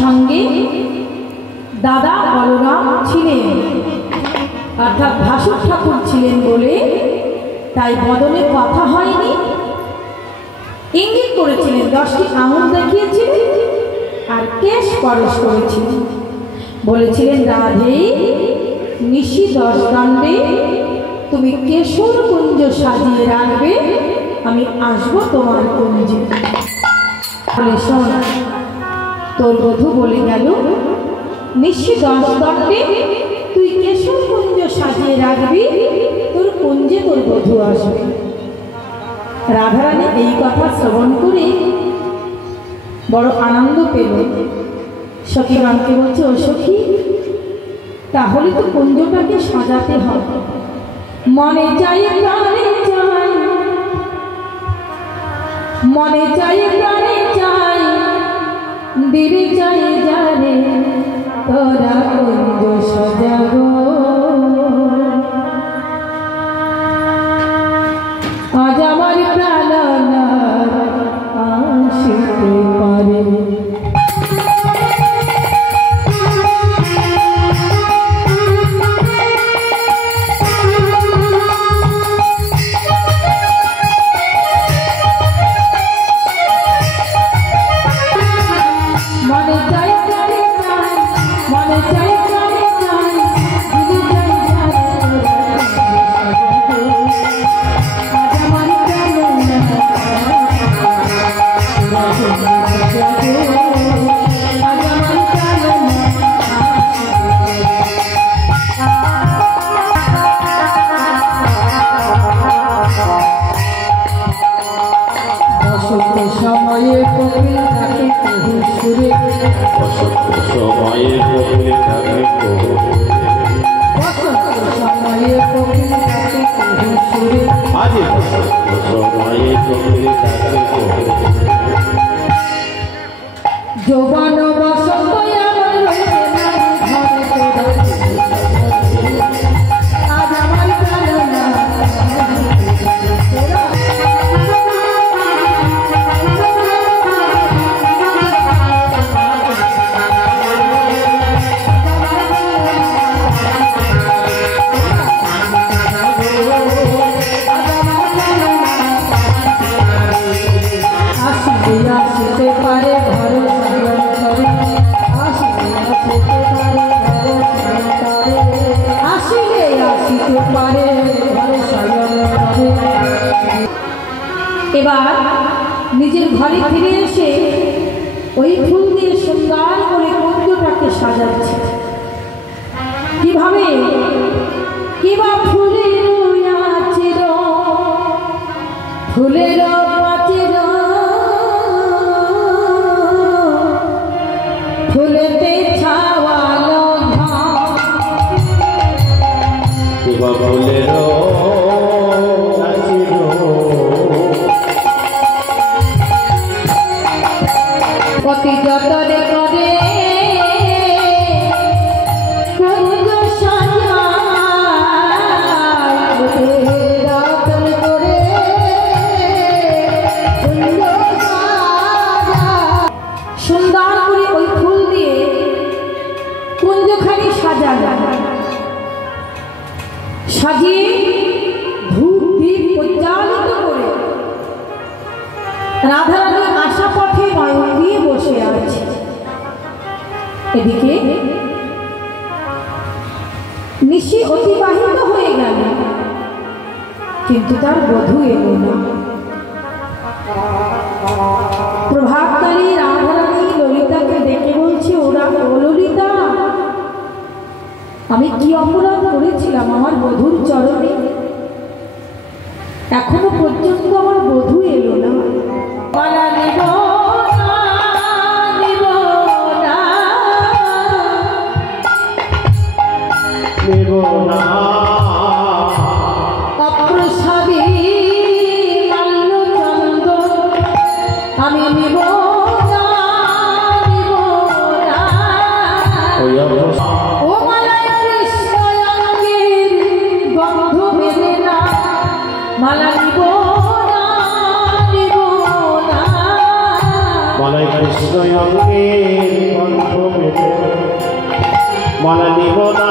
সঙ্গে দাদা বলরাম ছিলেন, অর্থাৎ ভাসুর ঠাকুর ছিলেন বলে তাই বদনে কথা হয়নি। ইঙ্গিত করেছিলেন, 10টি আঙুল দেখিয়েছিলেন আর কেশ পরশ করেছিলেন। বলেছিলেন, রাধে নিশি 10 দণ্ডে তুমি কেশর কুঞ্জ সাজিয়ে রাখবে, আমি আসবো তোমার কুঞ্জে। বলে, শোন, তোর বধূ বলে গেল নিশি 10 দণ্ডে তুই কেশর কুঞ্জ সাজিয়ে রাখবি, তোর কুঞ্জে তোর বধূ আসবে। রাধারানী এই কথা শ্রবণ করে বড় আনন্দ পেল। সখী রামকে বলছে, ও সখী, তাহলে তো কুঞ্জটাকে সাজাতে হবে। মনে চাই প্রাণে চাই, মনে চাই প্রাণে চাই, দিলে চাই জানে তোরা কুঞ্জ সাজাবো। আজ আমার প্রাণ আসিতে পারে। যৌবন বসন্ত আজ আমার আসতে পারে এবার নিজের ঘরে ফিরে এসে ওই ফুল দিয়ে সুন্দর করে কুঞ্জটাকে সাজাচ্ছে। কিভাবে? কিবা ফুলের আচির, ফুলের আচির, ফুলেতে ছাওয়ালো ধাম, কিবা ফুলের অতি যতনে করে কুঞ্জ সাজায়, রতন করে কুঞ্জ সাজায়। সুন্দর করে ওই ফুল দিয়ে কুঞ্জখানি সাজায়, সাজিয়ে ধূপ দীপ প্রজ্বালিত করে রাধারানী আশা পথে নয়ন দিয়ে বসে আছে। এদিকে নিশি অতিবাহিত হয়ে গেল, কিন্তু তার বধূ এলো না। প্রভাতকালী রাধারানী ললিতাকে ডেকে বলছে, ওরা ও ললিতা, আমি কি অপরাধ করেছিলাম আমার বধূর চরণে? এখনো পর্যন্ত আমার বধূ এলো না। মালা নিব না, নিব না, নিব না, অপ্রসাদী মাল্য চন্দন আমি নিব না, নিব না। ও মালায় কৃষ্ণ অঙ্গের গন্ধ বেদে না, মালা নিব না, নিব না, মালায় কৃষ্ণ অঙ্গের কণ্ঠ মেটে মালা নিব না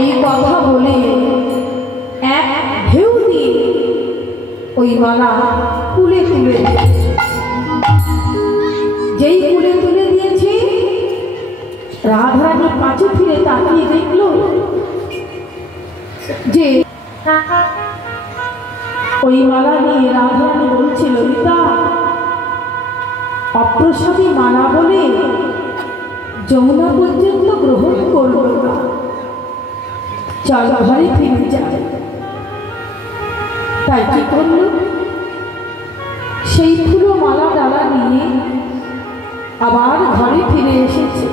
এই কথা বলে এক ঢেউ দিয়ে ওই মালা কুলে তুলে যেই কুলে তুলে দিয়েছে রাধারানী পাঁচু ফিরে তাকিয়ে দেখলো যে ওই মালা নিয়ে রাধারানী বলছে, ললিতা অপ্রসাদী মালা বলে যমুনা পর্যন্ত গ্রহণ করল না, চল ঘরে ফিরে যায়। তাই কি করল, সেই ফুলো মালা ডালা নিয়ে আবার ঘরে ফিরে এসেছে।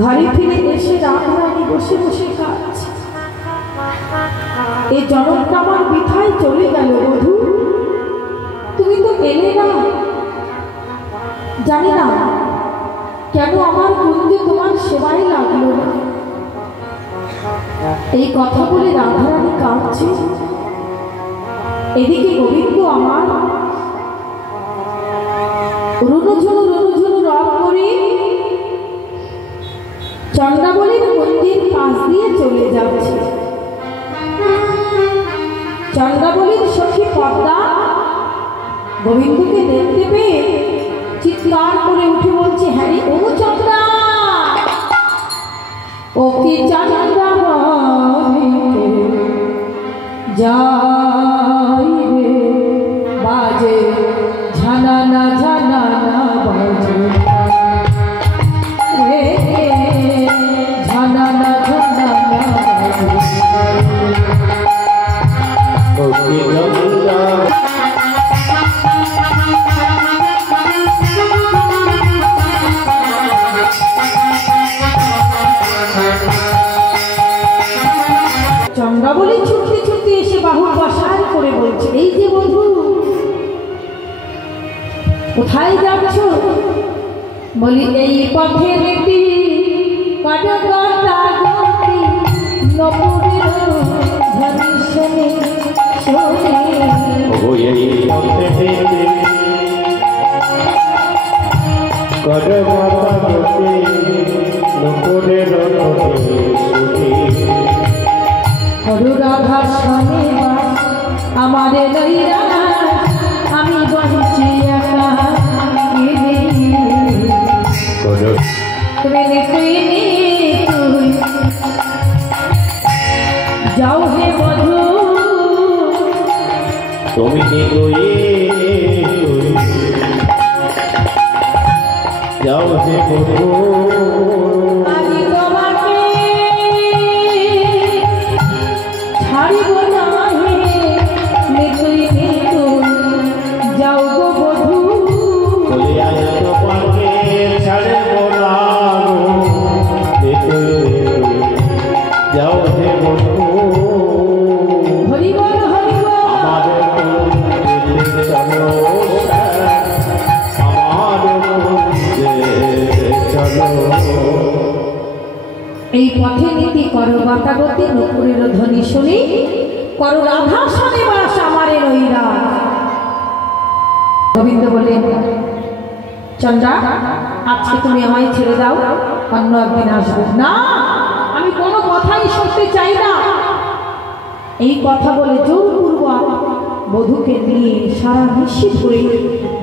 ঘরে ফিরে এসে রাধারানী বসে বসে কাঁদছে, এই জনকটা আমার বৃথায় চলে গেল। বধূ তুমি তো এলে না, জানি না কেন আমার কুঞ্জে তোমার সেবায় লাগলো না। এই কথা বলে রাধারানী কাঁদছে। এদিকে গোবিন্দ আমার রুনুঝুনু রুনুঝুনু রব করে চন্দ্রাবলীর মন্দির পাশ দিয়ে চলে যাচ্ছে। চন্দ্রাবলীর সখী পদ্মা গোবিন্দকে দেখতে পেয়ে চিৎকার করে উঠে বলছে, হ্যারি ও চন্দ্রা, ও কি চন্দ্রা যাই রে বাজে ঝানানা ঝানানা বাজে রে ঝানানা ঝানানা চন্দ্রাবলী ছুটতে ছুটতে এসে বাহুর বসার করে বলছে, এই যে বন্ধু কোথায় যাচ্ছ? বলি এই পথে দেখি রাধার সনে আমাদের লইয়া আমি বলছি একা যাও হে বধূ তুমি যাও হে বধূ আমি তোমাকে ছাড়িব না হে নিতুই নিতুই যাও গো বধূ বলে আজ তোমাকে ছাড়ব না যাও হে বধূ হরি বল হরি বল এই পথে নীতি করো বাতাগতি নুপুরের ধ্বনি শুনি করো রাধা শনে বাস আমারে রইরা। গোবিন্দ বললেন, চন্দ্রা আজকে তুমি আমায় ছেড়ে দাও, অন্য একদিন আসবে না, আমি কোনো কথাই শুনতে চাই না। এই কথা বলে জোরপূর্বক বধূকে নিয়ে সারা নিশ্চিত করে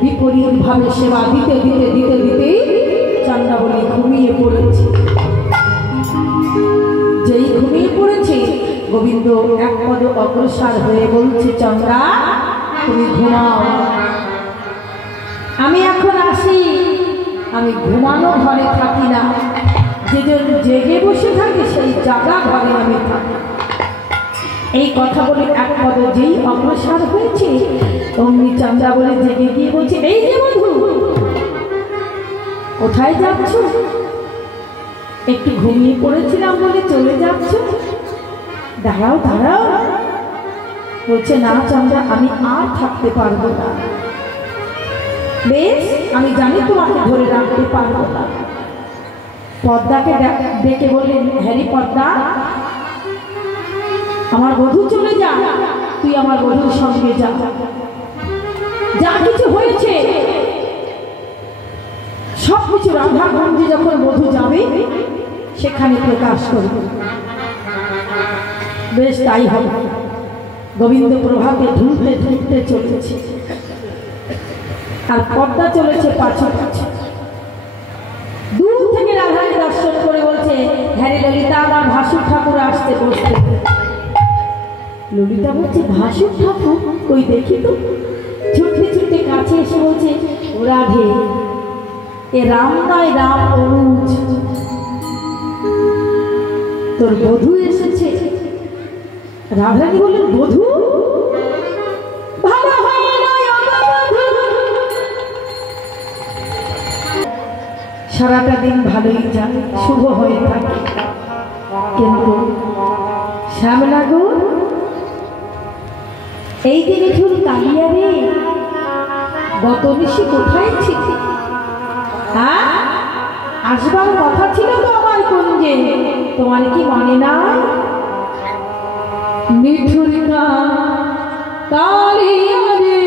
বিপরীত ভাবে সেবা দিতে দিতে দিতে দিতে চন্দ্রাবলী ঘুমিয়ে পড়েছে। যেই ঘুমিয়ে পড়েছে গোবিন্দ এক পদ অগ্রসর হয়ে বলছে, চন্দ্রা তুমি ঘুমাও, আমি এখন আসি। আমি ঘুমানো ঘরে থাকি না, যেজন জেগে বসে থাকে সেই জাগা ঘরে আমি থাকি। এই কথা বলে এক পদ যেই অগ্রসর হয়েছে অমনি চন্দ্রাবলী জেগে গিয়ে বলছে, এই যে বন্ধু কোথায় যাচ্ছ? একটু ঘুমিয়ে পড়েছিলাম বলে চলে যাচ্ছ? দাঁড়াও দাঁড়াও। বলছে, না চন্দ্রা আমি আর থাকতে পারবো না। বেশ, আমি জানি তোমাকে ধরে রাখতে পারবো না। পদ্মাকে ডেকে বললেন, হ্যারি পদ্মা আমার বধূ চলে যা, তুই আমার বধূর সঙ্গে যা। যা কিছু হয়েছে সবকিছু রাধাকুঞ্জে যখন বধূ যাবে সেখানে প্রকাশ করবে। বেশ তাই হবে। গোবিন্দ প্রভাতে ধুলতে ধুলতে চলেছে, আর পদ্মা চলেছে পাছু পাছু। দূর থেকে রাধাকে দর্শন করে বলছে, হ্যাঁ রে ললিতা, আমার ভাসুর ঠাকুর আসতে বসতে। ললিতা বলছে, ভাসুর ঠাকুর কই দেখি তো। ছুটতে ছুটতে কাছে এসে বলছে, ও রাধে, এ রাম নয়, রাম অনুজ, তোর বধূ এসেছে। রাধারানী বললেন, বধূ? ভালো হয় সারাটা দিন ভালোই যায়, শুভ হয়ে থাকে, কিন্তু শ্যামলা গো, এই যে দেখুন কালিয়া রে, গত নিশি কোথায় ছিল? হ্যাঁ, আসবার কথা ছিল তো আমার কুঞ্জে, তোমার কি মনে নাই? নিঠুরিকা কালিয়া রে,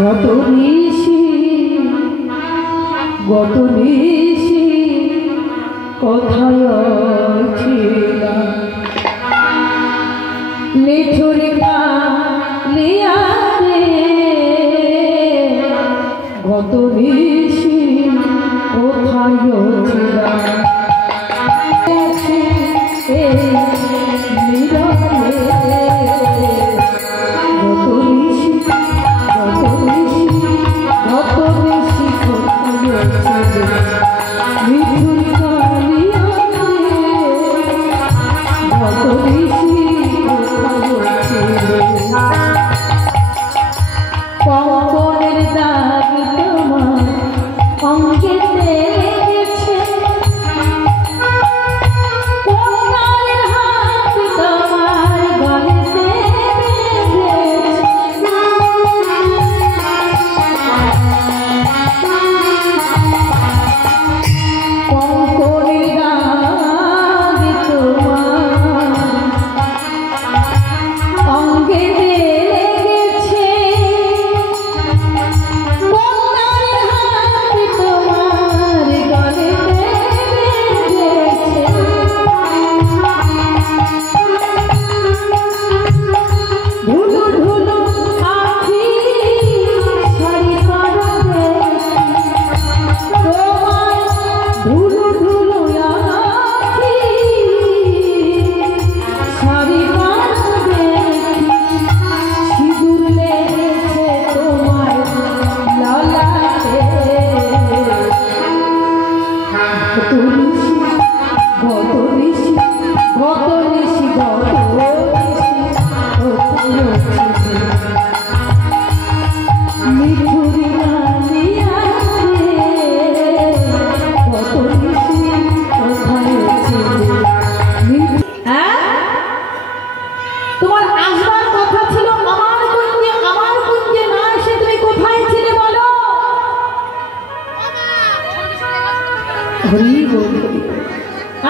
গত নিশি কোথায় ছিলাম? নিঠুরিকা লিয়া রে, গত নিশি কোথায় ছিলাম?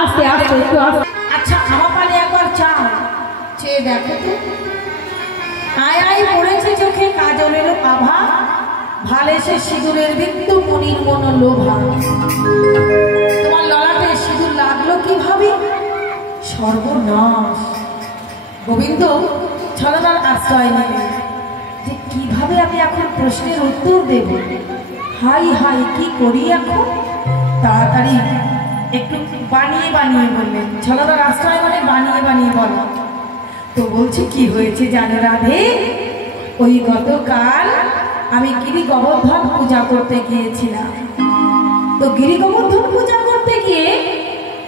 আস্তে আস্তে একটু আস্তে। আচ্ছা, আমার পালে একবার চাও, চেয়ে দেখো তো। আয় আয় পড়েছে চোখে কাজল এলো আভা, ভালে সে সিঁদুরের বিন্দু মনির মন লোভা। তোমার ললাটে সিঁদুর লাগলো কিভাবে? সর্বনাশ। গোবিন্দ ছলনার আশ্রয় নেবে যে কিভাবে আমি এখন প্রশ্নের উত্তর দেব। হাই হাই, কি করি এখন? তাড়াতাড়ি একটু বানিয়ে বানিয়ে বললেন। ছলনার আশ্রয় মানে বানিয়ে বানিয়ে বলো। তো বলছে, কি হয়েছে জানো রাধে? ওই গতকাল আমি গিরি গোবর্ধন পূজা করতে গিয়েছিলাম। তো গিরি গোবর্ধন পূজা করতে গিয়ে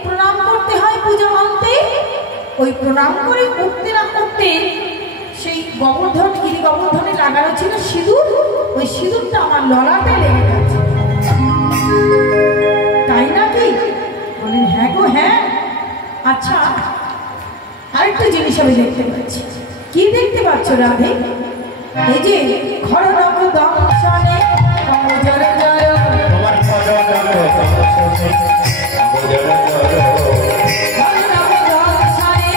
প্রণাম করতে হয় পূজা অন্তে। ওই প্রণাম করে উঠতে না উঠতে সেই গোবর্ধন, গিরি গোবর্ধনে লাগানো ছিল সিঁদুর, ওই সিঁদুরটা আমার ললাটে লেগে গেছে। তাই নাকি? বলেন, হ্যাঁ গো হ্যাঁ। আচ্ছা, আরেকটা জিনিস আমি দেখতে পাচ্ছি। কি দেখতে পাচ্ছ রাধে? এই যে খড়নক দংশনে জল জল, খড়নক দংশনে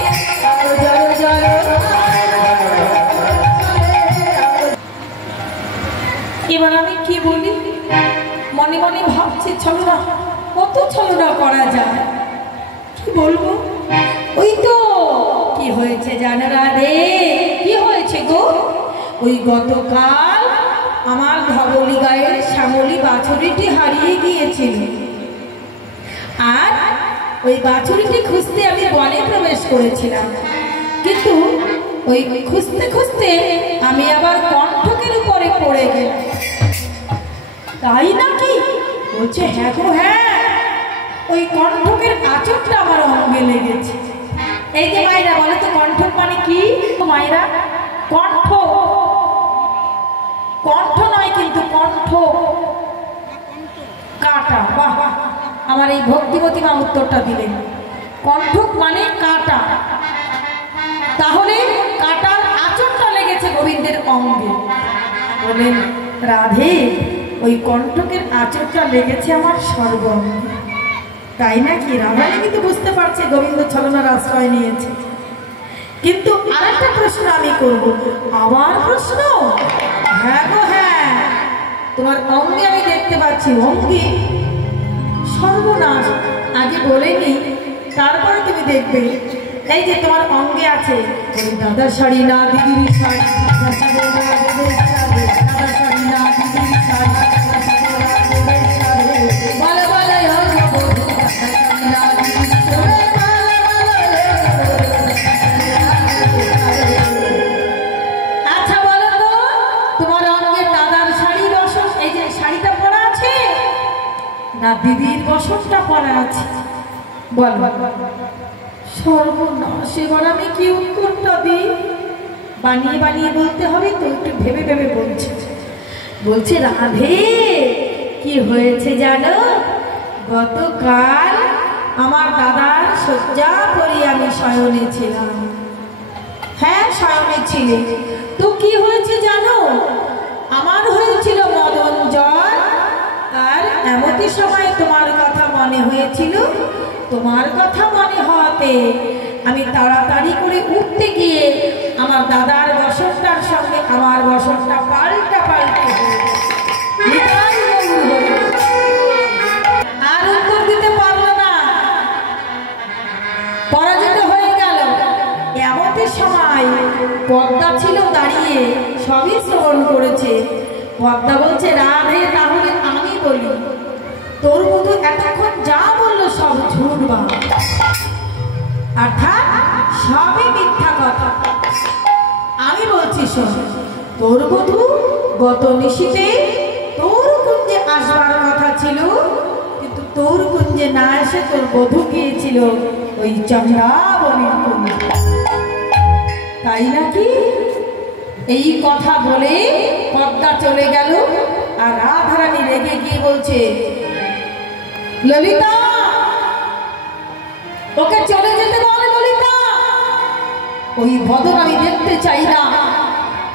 কত ছলনা করা যায়, কি বলবো। ওই তো কি হয়েছে জানো রাধে? কি হয়েছে গো? ওই গতকাল আমার ধবলি গায়ের শ্যামলী বাছুরিটি হারিয়ে গিয়েছিল, আর ওই বাছুরিটি খুঁজতে আমি বনে প্রবেশ করেছিলাম, কিন্তু ওই খুঁজতে খুঁজতে আমি আবার কণ্ঠকের উপরে পড়ে গেলাম। তাই নাকি? বলছে হ্যাঁ গো হ্যাঁ, ওই কণ্ঠকের আঁচড়টা আমার অঙ্গে লেগেছে। এই যে মায়েরা বলে তো কণ্ঠক মানে কি? মায়েরা, কণ্ঠ, কণ্ঠ নয় কিন্তু কণ্ঠ, কাটা। বাহ, আমার এই ভক্তিমতী মা উত্তরটা দিলেন, কণ্ঠক মানে কাটা। তাহলে কাটার আঁচড়টা লেগেছে গোবিন্দের অঙ্গে। বলেন রাধে, ওই কণ্ঠকের আঁচড়টা লেগেছে আমার সর্বাঙ্গে। তাই নাকি? রাধারানী কিন্তু বুঝতে পারছে গোবিন্দ ছলনার আশ্রয় নিয়েছে। কিন্তু আরেকটা প্রশ্ন আমি করব। আমার প্রশ্ন? হ্যাঁ গো হ্যাঁ, তোমার অঙ্গে আমি দেখতে পাচ্ছি। অঙ্গে? সর্বনাশ, আগে বলেনি, তারপরে তুমি দেখবে। এই যে তোমার অঙ্গে আছে দাদার শাড়ি না দিদির শাড়ি, দাদার শাড়ি না দিদির শাড়ি, বলে বলে আচ্ছা বলো তো, তোমার অঙ্গে দাদার শাড়ি বসন, এই যে শাড়িটা পরা আছে না দিদির বসনটা পরা আছে? বল। সর্বনাশ, এবার আমি কি উত্তরটা দিই? বানিয়ে বানিয়ে বলতে হবে তো, একটু ভেবে ভেবে বলছে। বলছে রাধে, কি হয়েছে জানো? গতকাল আমার দাদার শয্যা পরে আমি শয়নে ছিলাম। হ্যাঁ শয়নে ছিলে তো কি হয়েছে জানো? আমার হয়েছিল মদন জ্বর, আর এমনই সময় তোমার কথা মনে হয়েছিল। তোমার কথা মনে হওয়াতে আমি তাড়াতাড়ি করে উঠতে গিয়ে আমার দাদার বসনটার সঙ্গে আমার বসনটা পাল্টা পাল্টে আর উত্তর দিতে পারলো না, পরাজিত হয়ে গেল। এমনই সময় পদ্মা ছিল দাঁড়িয়ে, সবই শ্রবণ করেছে। পদ্মা বলছে রাধে, তাহলে আমি বলি, তোর বধূ এতক্ষণ যা বললো সব ঝুট বাবা, অর্থাৎ সবই মিথ্যা কথা। আমি বলছি শোন, তোর বধূ গত নিশীতে তোর কুঞ্জে আসবার কথা ছিল, কিন্তু তোর কুঞ্জে না এসে তোর বধূ গিয়েছিল ওই চন্দ্রাবনের কুঞ্জে। তাই নাকি? এই কথা বলে পদ্মা চলে গেল, আর রাধারানী রেগে গিয়ে বলছে ললিতা, ওকে চলে যেতে বল ললিতা, ওই বদন আমি দেখতে চাই না।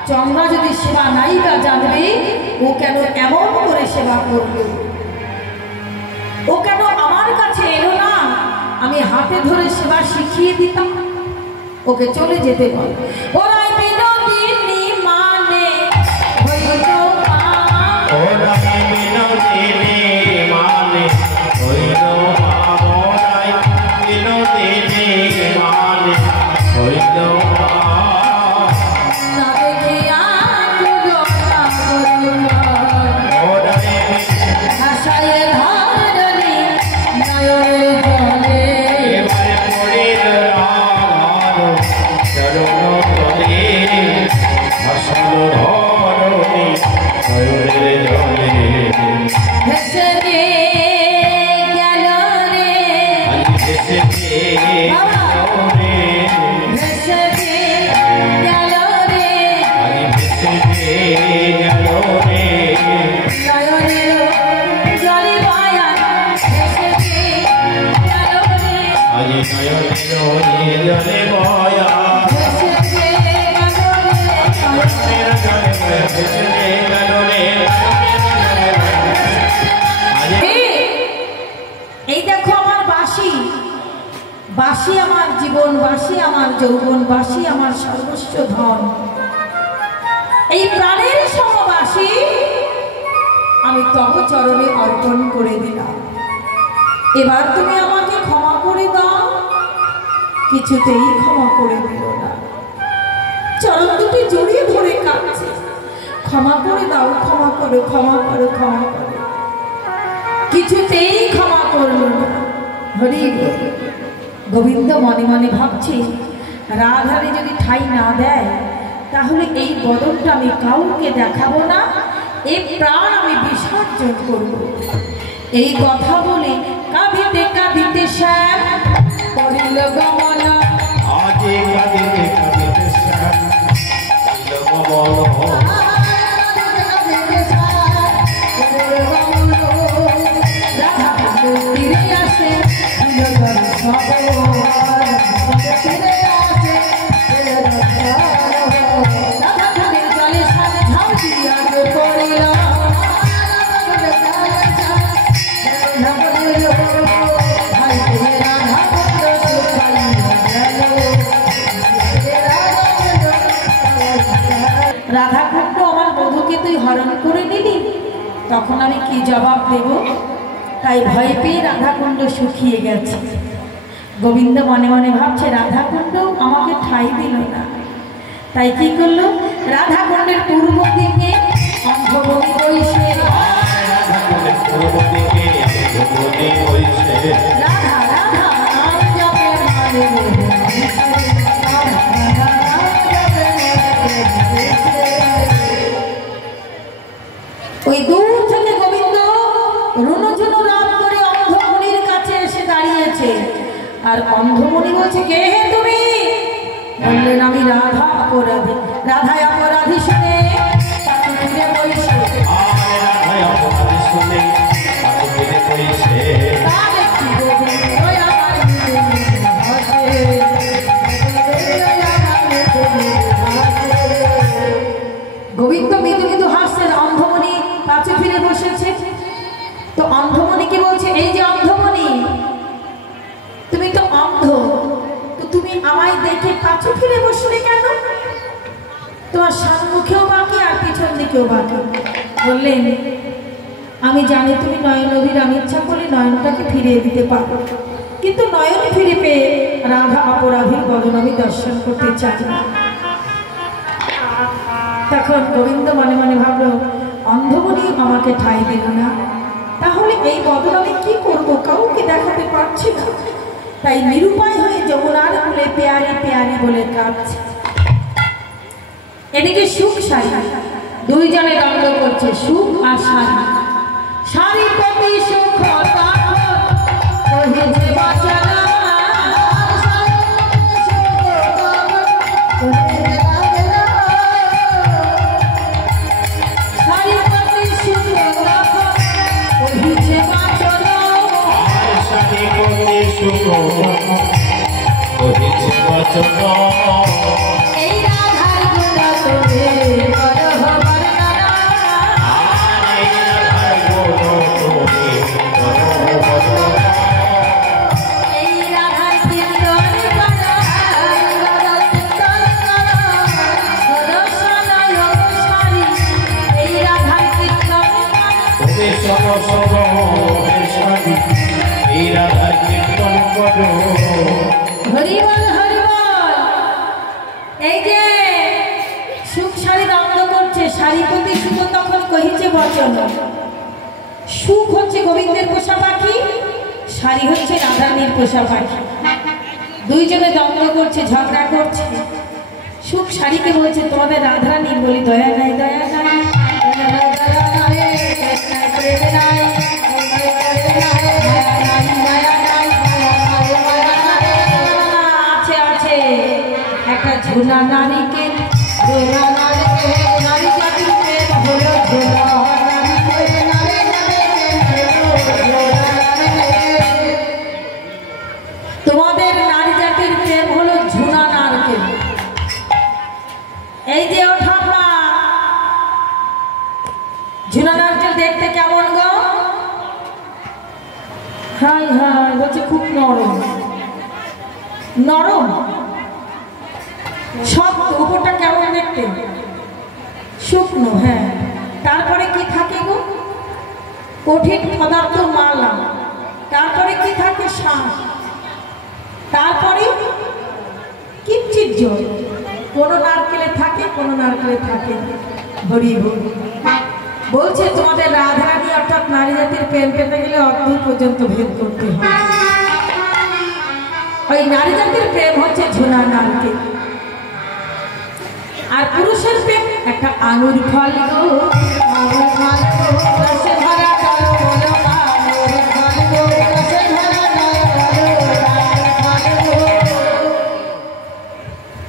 চন্দ্রা যদি সেবা নাই বা জানবে, ও কেন এমন করে সেবা করবে? ও কেন আমার কাছে এলো না? আমি হাতে ধরে সেবা শিখিয়ে দিতাম। ওকে চলে যেতে বল। ওরাই বিনোদিনী মানে হইল মা, ওরাই বিনোদিনী মানে হইল মা, ওরাই বিনোদিনী মানে হইল মা। না দেখিয়া দুর্গা করুণা, ওরাই হাসায় ধরণী নয়নের জলে, এবারে পড়িল আমার চরণ তলে, হাসল ধরণী নয়নের জলে। ভেসে গেল রে, ভেসে গেল রে, ভেসে গেল রে, ভেসে গেল রে, নয়নের জলে মায়া ভেসে গেল রে, আজ নয়নের জলে মায়া ভেসে গেল রে। এই দেখো আমার বাঁশি, বাঁশি আমার জীবন, বাঁশি আমার যৌবন, বাঁশি আমার সর্বস্ব ধন। এই প্রাণের সমবাসী আমি তব চরণে অর্পণ করে দিলাম। এবার তুমি আমাকে ক্ষমা করে দাও। কিছুতেই ক্ষমা করে দিল না, চরণ দুটি জড়িয়ে ধরে কাঁদছে, ক্ষমা করে দাও, ক্ষমা করো, ক্ষমা করো, ক্ষমা করো। কিছুতেই ক্ষমা করল না। হরি গোবিন্দ মনে মনে ভাবছে, রাধারে যদি ঠাই না দেয় তাহলে এই বদনটা আমি কাউকে দেখাবো না, এই প্রাণ আমি বিসর্জন করব। এই কথা বলে কাঁদিতে কাঁদিতে শ্যাম করিল গমন। আজে কাঁদিতে কাঁদিতে শ্যাম করিল গমন। ফিরে আসে রাধাকুণ্ড আমার বধূকে তুই হরণ করে নিলি, তখন আমি কি জবাব দেব? তাই ভয় পেয়ে রাধাকুণ্ড শুকিয়ে গেছে। গোবিন্দ মনে মনে ভাবছে, রাধাকুণ্ড আমাকে ঠাই দিল না, তাই কি করলো? রাধাকুণ্ডের পূর্ব দিকে অন্ধবতী বইছে, রাধা রাধা নাম জপে ওই দূর থেকে গোবিন্দ রুনুঝুনু রাম করে অন্ধমণির কাছে এসে দাঁড়িয়েছে। আর অন্ধমণি বলছে, কে হে তুমি? বললেন, আমি রাধা অপরাধী। রাধা অপরাধী শুনে গোবিন্দ মৃদু মৃদু হাসছেন। অন্ধমণি পাশে ফিরে বসেছে। তো অন্ধমণিকে বলছে, এই যে অন্ধমণি, তুমি তো অন্ধ, তো তুমি আমায় দেখে পাশে ফিরে বসলে কেন? তোমার সম্মুখেও বাকি আর পিছন দিকেও বাকি। বললেন, আমি জানি তুমি নয়নদীর, আমি ইচ্ছা করলে নয়নটাকে ফিরিয়ে দিতে পারো, কিন্তু নয়নে ফিরে পেয়ে রাধা অপরাধীর বদন আমি দর্শন করতে চাই না। তখন গোবিন্দ মনে মনে ভাবলো, অন্ধমণি আমাকে ঠাই দিল না, তাহলে এই বদন আমি কি করবো? কাউকে দেখাতে পারছি না। তাই নিরুপায় হয়ে যমুনার কূলে পেয়ারি পেয়ারি বলে কাঁদছে। এদিকে সুখ শাড়ি দুইজনে দ্বন্দ্ব করছে, সুখ আর শাড়ি। শাড়ি প্রতি সুখ এই রাধার গুণ তোরে এই রাধার কীর্তন এই রাধার কীর্তন হরিবল হরিবল। এই যে সুখ শাড়ি দ্বন্দ্ব করছে, শাড়ি প্রতি সুখ তখন কহিছে বচন। সুখ হচ্ছে গোবিন্দের পোষা পাখি, শাড়ি হচ্ছে রাধারানীর পোষা পাখি। দুইজনে দ্বন্দ্ব করছে, ঝগড়া করছে। সুখ শাড়িকে বলছে, তোমাদের রাধারানী বলি দয়া নাই, দয়া নাই, একটা ঝোলা নারীকে নারী জাতির প্রেম হলো ঝোলা। তোমাদের নারী জাতির প্রেম হলো ঝুনা নারকেল। এই যে ও ঠাম্মা, ঝুনা নারকেল দেখতে কেমন গো? হাই হাই বলছে, খুব নরম নরম, শক্ত, উপরটা কেমন দেখতে? শুকনো। হ্যাঁ, তারপরে কি থাকে গো? কঠিন পদার্থ মালা। তারপরে কি থাকে শ্বাস, তারপরে কিঞ্চিত জল। কোনো নারকেলে থাকে, কোনো নারকেলে থাকে। হরি হরি বলছে তোমাদের রাধারানী অর্থাৎ নারী জাতির প্রেম পেতে গেলে অর্ধ পর্যন্ত ভেদ করতে হয়। ওই নারী জাতির প্রেম হচ্ছে ঝোনা নারকেল, আর পুরুষের প্রেম একটা আঙুর ফল।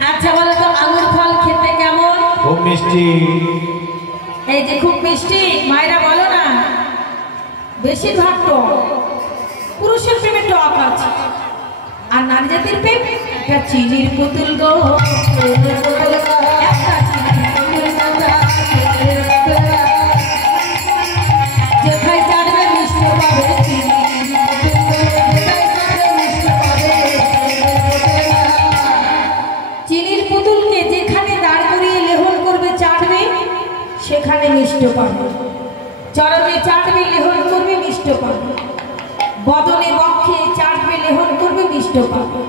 আচ্ছা বলো তো আঙুর ফল খেতে কেমন? খুব মিষ্টি। এই যে খুব মিষ্টি, মায়েরা বলো না, বেশিরভাগ টক। পুরুষের প্রেমে টক আছে, আর নারী জাতির প্রেম একটা চিনির পুতুল গো। যেখানে চাড়বে মিষ্টি পাবে, চিনির পুতুলকে যেখানে দাঁড় করিয়ে লেহন করবে চাটবে, সেখানে মিষ্টি পাবে। চরণে চাটবে লেহন করবে, মিষ্টি পাবে। বদনে বক্ষে চাটবে লেহন করবে, মিষ্টি পাবে।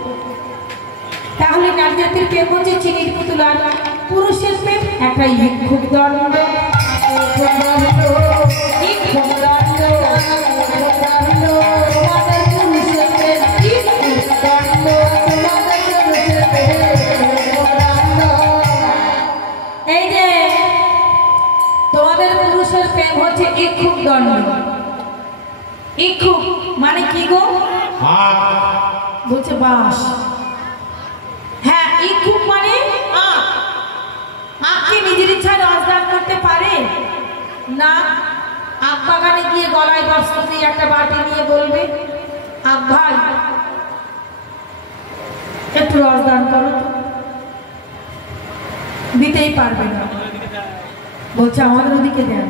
তাহলে নারী জাতির প্রেম হচ্ছে চিনির পুতুল, আর পুরুষের প্রেম একটা ইক্ষুক দণ্ড। এই যে তোমাদের পুরুষের প্রেম হচ্ছে ইক্ষুক দণ্ড। ইক্ষুক মানে কি গো? বলছে বাঁশ। হ্যাঁ, ইক্ষুক মানে আঁককে নিজের ইচ্ছায় রসদান করতে পারে না। আখ বাগানে গিয়ে গলায় বস্ত্র দিয়ে একটা বাটি নিয়ে বলবে, আখ ভাই একটু রসদান করো, দিতেই পারবে না। বলছে আমাদের ওদিকে দেন।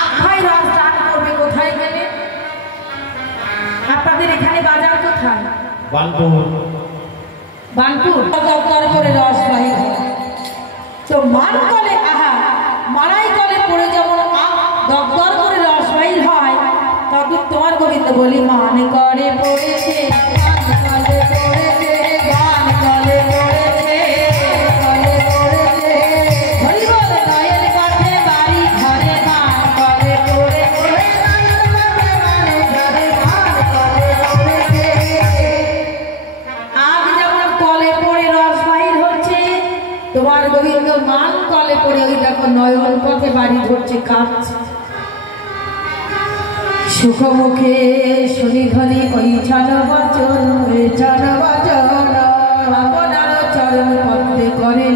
আখ ভাই রসদান করবে কোথায় গেলে? আপনাদের এখানে বাজার কোথায়? বানপুর। বানপুর দরকার করে রস বাহির হয়। তো মান কলে আহা মারাই কলে পড়ে যেমন দরকার করে রস বাহির হয়, তখন তোমার গোবিন্দ বলি মান করে পড়েছে, মান কলে পড়েছে, গান কলে পড়েছে, কলে পড়েছে। হরি বল নয়ের কাছে বাড়ি ঘরে মান কলে পড়েছে, আজ যেমন কলে পড়ে রস বাহির হচ্ছে, তোমার গোবিন্দ মান কলে পড়ে ওই দেখো নয়ন পথে বাড়ি ধরছে, কাঁদছে। সুখমুখে শনিধরে ওই ছাড় বচন, ওই ছাড় বচন আপনার চরণ পথে করে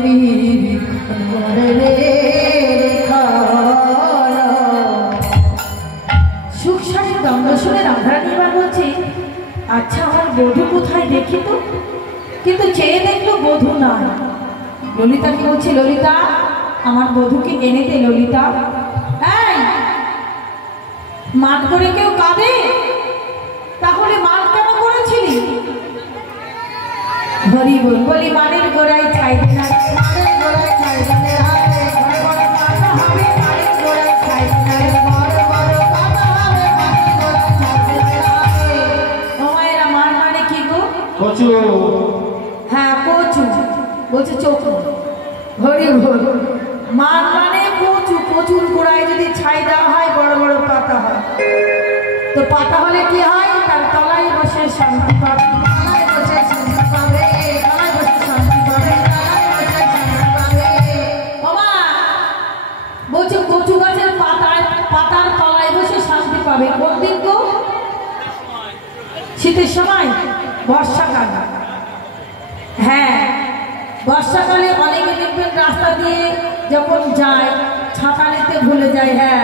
সুখ শাড়ির দ্বন্দ্ব শুনে রাধারানী এবার বলছে, আচ্ছা আমার বধূ কোথায় দেখি তো। কিন্তু চেয়ে দেখলো বধূ না। ললিতাকে বলছে, ললিতা আমার বধূকে এনে দে। ললিতা, এই মান করে কেউ কাঁদে? তাহলে মান কেন করেছিলি? হরি বল বলি মানের গোড়ায় চাইবে না, মানের গোড়ায় চাইবে না, বড় বড় পাতা হবে মানের গোড়ায় চাইবে না, বড় বড় পাতা হবে মানের গোড়ায় চাইবে না। ও মায়েরা, মান মানে কি গো? কচু। হ্যাঁ, কচু। বলছে চোখ। হরি বল মান মানে কচু। কচুর গোড়ায় যদি ছাই দেওয়া হয় বড় বড় পাতা হয়। তো পাতা হলে কি হয়? তার তলায় বসে শান্তি পাবে, তলায় বসে শান্তি পাবে, তলায় বসে শান্তি পাবে, তলায় বসে শান্তি পাবে। ওমা বলছে কচু গাছের পাতার তলায় বসে শান্তি পাবে। কোন দিন গো? শীতের সময়, বর্ষাকাল। হ্যাঁ, বর্ষাকালে অনেকে দেখবেন রাস্তা দিয়ে যখন যায় ছাতা নিতে ভুলে যায়। হ্যাঁ,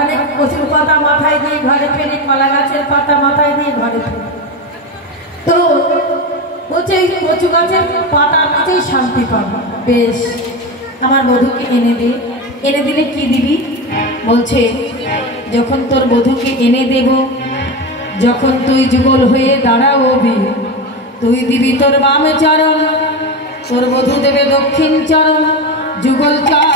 অনেক কচুর পাতা মাথায় দিয়ে ঘরে ফেরে, কলা গাছের পাতা মাথায় দিয়ে ঘরে ফেরে। তো বলছে এই কচু গাছের পাতা নিতেই শান্তি পাবে। বেশ, আমার বধূকে এনে দে। এনে দিলে কি দিবি? বলছে যখন তোর বধূকে এনে দেব, যখন তুই যুগল হয়ে দাঁড়াবি, তুই দিবি তোর বামে চরণ, তোর বধূ দেবে দক্ষিণ চরণ। যুগল চরণ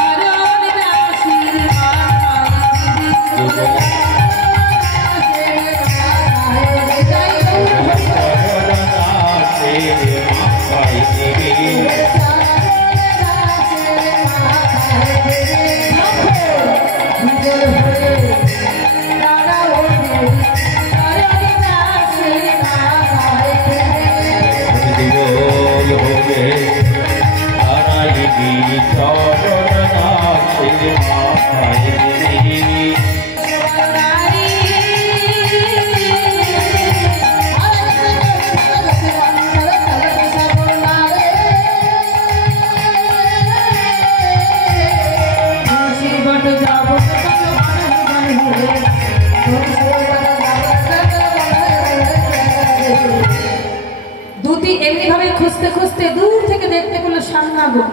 খুঁজতে খুঁজতে দূর থেকে দেখতে পেল সান্নাগো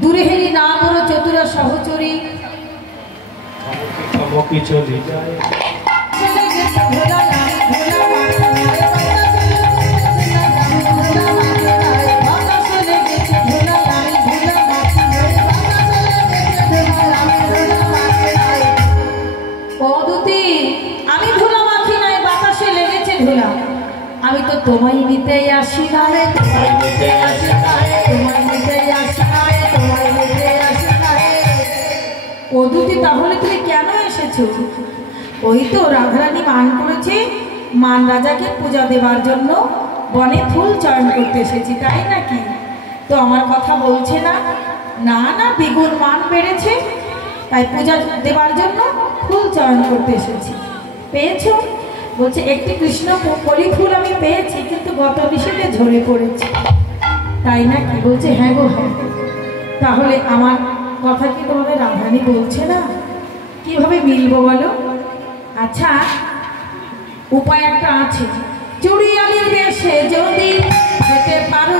দূরে হেরি না বড় চতুরা সহচরী চলে যায় আমি ধুলা মাখি নাই বাতাসে লেগেছে ধুলা আমি তো তোমায় নিতেই আসি না রে তোমায় নিতেই আসি না রে তোমায় নিতেই আসি না রে তোমায় নিতেই আসি না রে অদুতি তাহলে তুমি কেন এসেছো ওই তো রাধারানী মান করেছে মান রাজাকে পূজা দেবার জন্য বনে ফুল চয়ন করতে এসেছি তাই নাকি তো আমার কথা বলছে না না না দ্বিগুণ মান বেড়েছে তাই পূজা দেবার জন্য ফুল চয়ন করতে এসেছি পেয়েছো বলছে একটি কৃষ্ণ কলি ফুল আমি পেয়েছি কিন্তু গত বিশেষে ঝরে পড়েছে তাই না কি বলছে হ্যাঁ গো হ্যাঁ তাহলে আমার কথা কি তোমাদের রাধারানী বলছে না কিভাবে মিলবো বলো আচ্ছা উপায় একটা আছে চুড়িয়ালির বেশে যদি যেতে পারো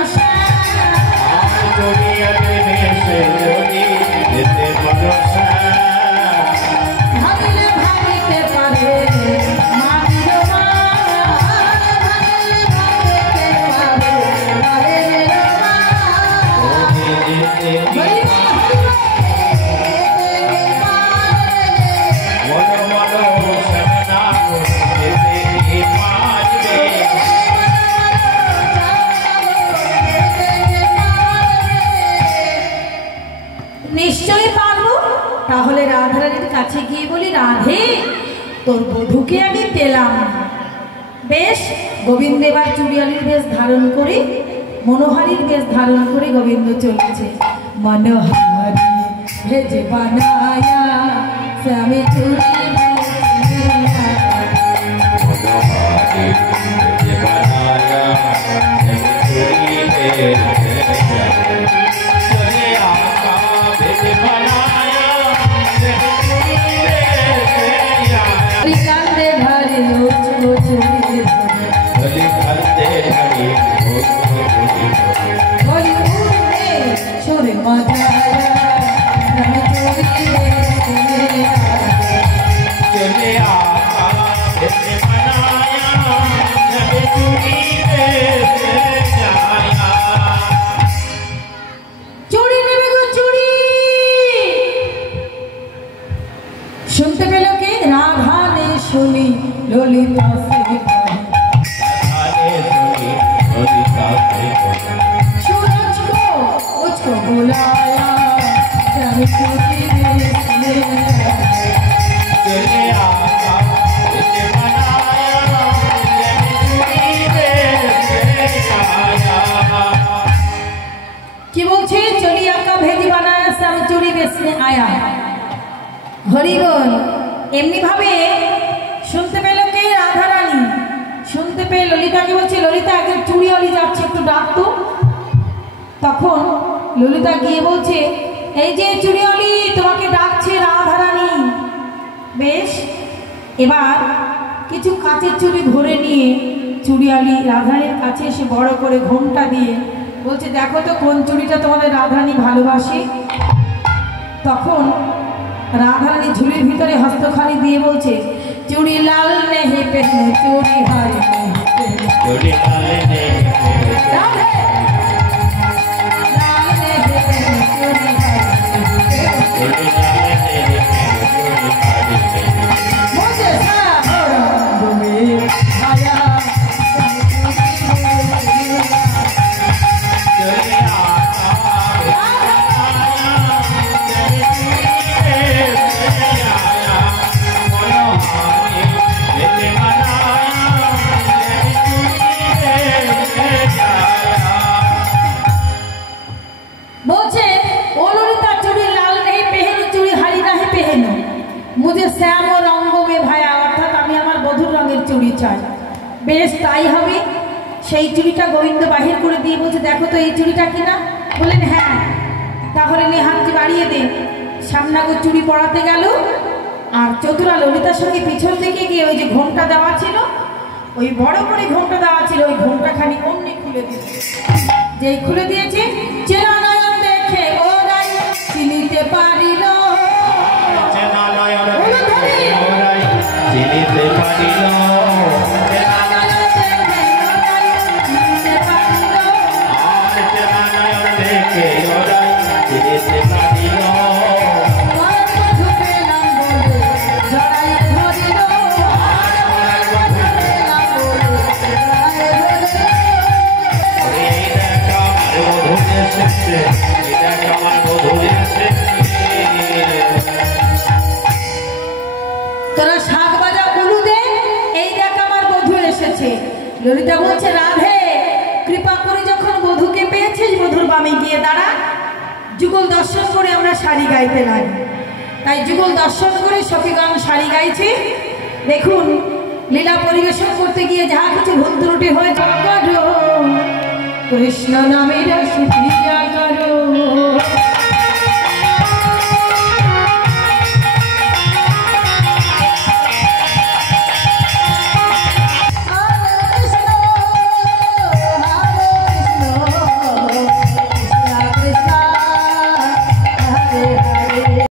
নিশ্চয়ই পারবো তাহলে রাধারানীর কাছে গিয়ে বলি রাধে তোর বধূকে আমি পেলাম বেশ গোবিন্দ এবার চুড়িয়ালির বেশ ধারণ করে মনোহারীর বেশ ধারণ করে গোবিন্দ চলেছে মনোহারি ভেজে বানায়া স্বামী চুড়ি শুনতে পেল কে রাধা নে শুনি ললিতা सूरज को मुझको बुलाया जब चुरी चले आका इसे बनाया কি বলছে চলি আকা ভেদি বানায়া সব চুরি বেচতে আয়া হরিগণ এমনি ভাবে শুনতে পেল কে রাধারানী শুনতে পেয়ে ললিতাকে বলছে ললিতা একজন চুড়িয়ালি যাচ্ছে একটু ডাকতো তখন ললিতা গিয়ে বলছে এই যে চুড়িয়ালি তোমাকে ডাকছে রাধারানী বেশ এবার কিছু কাঁচের চুড়ি ধরে নিয়ে চুড়িয়ালি রাধারানীর কাছে এসে বড় করে ঘোমটা দিয়ে বলছে দেখো তো কোন চুড়িটা তোমাদের রাধারানী ভালোবাসে তখন রাধারানী ঝুলির ভিতরে হস্তখানি দিয়ে বলছে चूड़ी लाल नहीं पहने चूड़ी हरी नहीं पहने चूड़ी लाल नहीं पहने लाल नहीं पहने चूड़ी हरी चूड़ी लाल नहीं पहने चूड़ी हरी मुझे सारा में आया বেশ তাই হবে। সেই চুড়িটা গোবিন্দ বাহির করে দিয়ে বলছে, দেখো তো এই চুড়িটা কিনা। বললেন হ্যাঁ। তাহলে নে হাতটি বাড়িয়ে দে। সামনাগো চুড়ি পরাতে গেল, আর চতুরা ললিতার সঙ্গে পিছন থেকে গিয়ে ওই যে ঘোমটা দেওয়া ছিল, ওই বড় করে ঘোমটা দেওয়া ছিল, ওই ঘোমটা খানি অমনি খুলে দিয়েছে। যেই খুলে দিয়েছে, চেনা নয়ন দেখে ওরাই চিনিতে পারিল, চেনা নয়ন দেখে ওরাই চিনিতে পারিল, চেনা নয়ন দেখে ওরাই চিনিতে পারিল, আর চেনা নয়ন দেখে ওরাই চিনিতে পারিল। তোরা শাক বাজা উলু দে, এই দেখ আমার বধূ এসেছে। ললিতা বলছে, রাধে কৃপা করে যখন বধূকে পেয়েছিস, বধূর বামে গিয়ে দাঁড়া, যুগল দর্শন করে আমরা শাড়ি গাইতে লাগি। তাই যুগল দর্শন করে সখীগণ শাড়ি গাইছে। দেখুন, লীলা পরিবেশন করতে গিয়ে যাহা কিছু ভুল ত্রুটি হয়ে করো, কৃষ্ণ নামের সুপ্রিয়া করো।